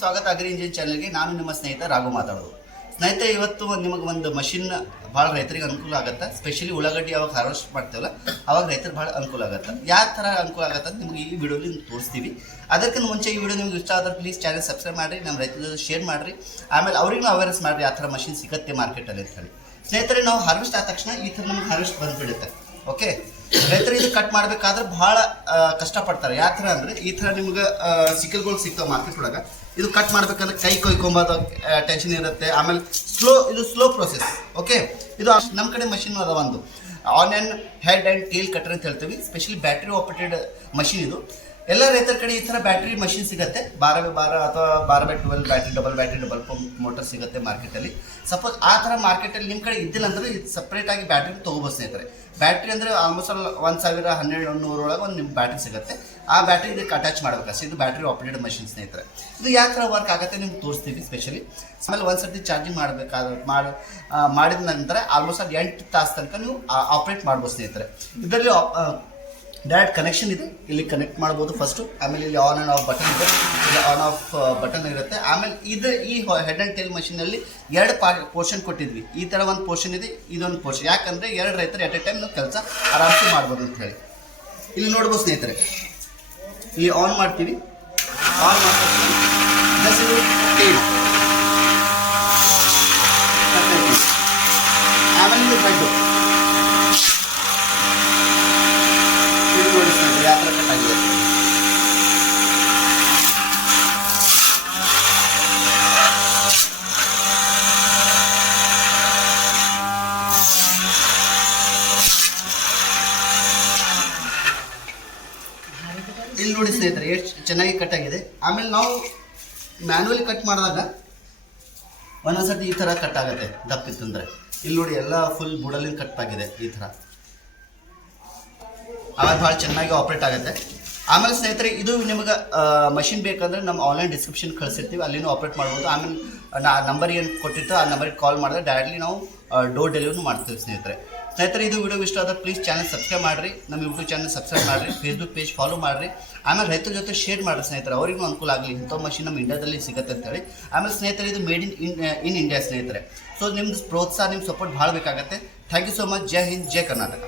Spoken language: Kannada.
ಸ್ವಾಗತ ಅಗ್ರಿ ಇಂಜಿನ್ ಚಾನಲ್ಗೆ ನಾನು ನಿಮ್ಮ ಸ್ನೇಹಿತ ರಾಘು ಮಾತಾಡೋದು. ಸ್ನೇಹಿತರೆ, ಇವತ್ತು ನಿಮಗೆ ಒಂದು ಮಷಿನ್ ಭಾಳ ರೈತರಿಗೆ ಅನುಕೂಲ ಆಗುತ್ತೆ. ಸ್ಪೆಷಲಿ ಉಳ್ಳಾಗಡ್ಡಿ ಯಾವಾಗ ಹಾರ್ವೆಸ್ಟ್ ಮಾಡ್ತೇವಲ್ಲ, ಅವಾಗ ರೈತರು ಭಾಳ ಅನುಕೂಲ ಆಗುತ್ತೆ. ಯಾವ ಥರ ಅನುಕೂಲ ಆಗುತ್ತೆ ಅಂತ ನಿಮಗೆ ಈ ವಿಡಿಯೋಲಿ ತೋರಿಸ್ತೀವಿ. ಅದಕ್ಕಿಂತ ಮುಂಚೆ ಈ ವಿಡಿಯೋ ನಿಮ್ಗೆ ಇಷ್ಟ ಆದ್ರೆ ಪ್ಲೀಸ್ ಚಾನಲ್ ಸಬ್ಸ್ಕ್ರೈಬ್ ಮಾಡಿರಿ, ನಮ್ಮ ರೈತರ ಶೇರ್ ಮಾಡಿರಿ. ಆಮೇಲೆ ಅವ್ರಿಗೂ ಅವೇರ್ನೆಸ್ ಮಾಡಿರಿ, ಆ ಥರ ಮಷಿನ್ ಸಿಗುತ್ತೆ ಮಾರ್ಕೆಟಲ್ಲಿ ಅಂತ ಹೇಳಿ. ಸ್ನೇಹಿತರೆ, ನಾವು ಹಾರ್ವೆಸ್ಟ್ ಆದ ತಕ್ಷಣ ಈ ಥರ ನಮ್ಗೆ ಹಾರ್ವೆಸ್ಟ್ ಬಂದುಬಿಡುತ್ತೆ. ಓಕೆ ರೈತರು ಇದು ಕಟ್ ಮಾಡ್ಬೇಕಾದ್ರೆ ಬಹಳ ಕಷ್ಟಪಡ್ತಾರೆ. ಯಾವ ಥರ ಅಂದರೆ ಈ ಥರ ನಿಮ್ಗೆ ಸಿಕ್ಕಲ್ಗಳು ಸಿಗ್ತಾವೆ ಮಾರ್ಕೆಟ್ ಒಳಗೆ. ಇದು ಕಟ್ ಮಾಡ್ಬೇಕಂದ್ರೆ ಕೈ ಕೊಯ್ಕೊಂಬೋದು ಟೆನ್ಷನ್ ಇರುತ್ತೆ. ಆಮೇಲೆ ಸ್ಲೋ ಇದು ಸ್ಲೋ ಪ್ರೊಸೆಸ್ ಓಕೆ ಇದು ನಮ್ಮ ಕಡೆ ಮಷಿನ್ ಅದ ಒಂದು. On and head and tail cutter ಅಂತ ಹೇಳ್ತೀವಿ. ಸ್ಪೆಷಲಿ ಬ್ಯಾಟ್ರಿ ಆಪರೇಟೆಡ್ ಮಷಿನ್ ಇದು. ಎಲ್ಲ ರೈತರ ಕಡೆ ಈ ಥರ ಬ್ಯಾಟ್ರಿ ಮಷಿನ್ ಸಿಗುತ್ತೆ. ಬಾರ ಬೈ ಬಾರ ಅಥವಾ ಬಾರ by twelve battery double battery double pump motor ಸಿಗುತ್ತೆ ಮಾರ್ಕೆಟಲ್ಲಿ ಸಪೋಸ್ ಆ ಥರ ಮಾರ್ಕೆಟಲ್ಲಿ ನಿಮ್ಮ ಕಡೆ ಇದ್ದಿಲ್ಲ ಅಂದರೆ ಇದು ಸಪ್ರೇಟಾಗಿ ಬ್ಯಾಟ್ರಿ ತೊಗೋಬೋದು ಸ್ನೇಹಿತರೆ. ಬ್ಯಾಟ್ರಿ ಅಂದರೆ ಆಲ್ಮೋಸ್ಟ್ ಆಲ್ ಒಂದು ಸಾವಿರ, ಹನ್ನೆರಡು, ನೂರೊಳಗೆ ಒಂದು ನಿಮ್ಮ ಬ್ಯಾಟ್ರಿ ಸಿಗುತ್ತೆ. ಆ ಬ್ಯಾಟ್ರಿ ಇದಕ್ಕೆ ಅಟ್ಯಾಚ್ ಮಾಡಬೇಕಷ್ಟೇ ಇದು ಬ್ಯಾಟ್ರಿ ಆಪರೇಟೆಡ್ ಮಷಿನ್ ಸ್ನೇಹಿತರೆ. ಇದು ಯಾವ ಥರ ವರ್ಕ್ ಆಗುತ್ತೆ ನಿಮ್ಗೆ ತೋರಿಸ್ತೀವಿ ಸ್ಪೆಷಲಿ ಆಮೇಲೆ ಒಂದು ಸರ್ತಿ ಚಾರ್ಜಿಂಗ್ ಮಾಡಬೇಕಾದ, ಮಾಡಿ ಮಾಡಿದ ನಂತರ ಆಲ್ಮೋಸ್ಟ್ ಅಲ್ಲಿ ಎಂಟು ತಾಸು ತನಕ ನೀವು ಆಪ್ರೇಟ್ ಮಾಡ್ಬೋದು ಸ್ನೇಹಿತರೆ. ಇದರಲ್ಲಿ ಡೈರೆಕ್ಟ್ ಕನೆಕ್ಷನ್ ಇದೆ ಇಲ್ಲಿ ಕನೆಕ್ಟ್ ಮಾಡ್ಬೋದು ಫಸ್ಟು ಆಮೇಲೆ ಇಲ್ಲಿ ಆನ್ ಆ್ಯಂಡ್ ಆಫ್ ಬಟನ್ ಇದೆ. ಇಲ್ಲಿ ಆನ್ ಆಫ್ ಬಟನ್ ಇರುತ್ತೆ. ಆಮೇಲೆ ಇದು ಈ ಹೆಡ್ ಆ್ಯಂಡ್ ಟೇಲ್ ಮಷಿನಲ್ಲಿ ಎರಡು ಪಾರ್ಟ್ ಪೋರ್ಷನ್ ಕೊಟ್ಟಿದ್ವಿ. ಈ ಥರ ಒಂದು ಪೋರ್ಷನ್ ಇದೆ, ಇದೊಂದು ಪೋರ್ಷನ್ ಯಾಕಂದರೆ ಎರಡು ರೈತರು ಎಟ್ ಎ ಟೈಮ್ ನಾವು ಕೆಲಸ ಆರಾಮ್ಸೆ ಮಾಡ್ಬೋದು ಅಂತ ಹೇಳಿ. ಇಲ್ಲಿ ನೋಡ್ಬೋದು ಸ್ನೇಹಿತರೆ. ಇಲ್ಲಿ ಆನ್ ಮಾಡ್ತೀವಿ. ಆನ್ ಮಾಡ್ತೀವಿ. ಆಮೇಲೆ ಇದು ಬೆಡ್ಡು ಥರ ಕಟ್ ಇಲ್ಲಿ ನೋಡಿ ಸ್ನೇಹಿತರೆ, ಎಷ್ಟು ಚೆನ್ನಾಗಿ ಕಟ್ ಆಗಿದೆ. ಆಮೇಲೆ ನಾವು ಮ್ಯಾನ್ಯಲಿ ಕಟ್ ಮಾಡಿದಾಗ ಒಂದೊಂದ್ಸತಿ ಈ ಥರ ಕಟ್ ಆಗುತ್ತೆ ದಪ್ಪ ಇತ್ತಂದ್ರೆ ಇಲ್ಲಿ ನೋಡಿ ಎಲ್ಲ ಫುಲ್ ಬುಡಲಿನ ಕಟ್ ಆಗಿದೆ ಈ ಥರ ಆಮೇಲೆ ಭಾಳ ಚೆನ್ನಾಗಿ ಆಪ್ರೇಟ್ ಆಗುತ್ತೆ. ಆಮೇಲೆ ಸ್ನೇಹಿತರೆ, ಇದು ನಿಮಗೆ ಮಷಿನ್ ಬೇಕಂದ್ರೆ ನಮ್ಮ ಆನ್ಲೈನ್ ಡಿಸ್ಕ್ರಿಪ್ಷನ್ ಕಳಿಸಿರ್ತೀವಿ, ಅಲ್ಲಿನೂ ಆಪ್ರೇಟ್ ಮಾಡ್ಬೋದು. ಆಮೇಲೆ, ನಾ ನಂಬರ್ ಏನು ಕೊಟ್ಟಿತ್ತು ಆ ನಂಬರಿಗೆ ಕಾಲ್ ಮಾಡಿದ್ರೆ ಡೈರೆಕ್ಟ್ಲಿ ನಾವು ಡೋರ್ ಡೆಲಿವರಿ ಮಾಡ್ತೀವಿ ಸ್ನೇಹಿತರೆ. ಸ್ನೇಹಿತರೆ, ಇದು ವಿಡಿಯೋ ಇಷ್ಟ ಆದರೆ ಪ್ಲೀಸ್ ಚಾನಲ್ ಸಬ್ಸ್ಕ್ರೈಬ್ ಮಾಡಿರಿ. ನಮ್ಮ ಯೂಟ್ಯೂಬ್ ಚಾನಲ್ ಸಬ್ಸ್ಕ್ರೈಬ್ ಮಾಡಿರಿ. ಫೇಸ್ಬುಕ್ ಪೇಜ್ ಫಾಲೋ ಮಾಡಿರಿ. ಆಮೇಲೆ ರೈತರ ಜೊತೆ ಶೇರ್ ಮಾಡಿರಿ ಸ್ನೇಹಿತರೆ. ಅವ್ರಿಗೂ ಅನುಕೂಲ ಆಗಲಿ. ಇಂಥ ಮಷಿನ್ ನಮ್ಮ ಇಂಡಿಯಾದಲ್ಲಿ ಸಿಗುತ್ತೆ ಅಂತೇಳಿ. ಆಮೇಲೆ ಸ್ನೇಹಿತರೆ, ಇದು made in in in India ಸ್ನೇಹಿತರೆ. ಸೊ ನಿಮ್ದು ಪ್ರೋತ್ಸಾಹ ನಿಮ್ಮ ಸಪೋರ್ಟ್ ಭಾಳ ಬೇಕಾಗುತ್ತೆ. Thank you so much Jai Hind Jai Karnataka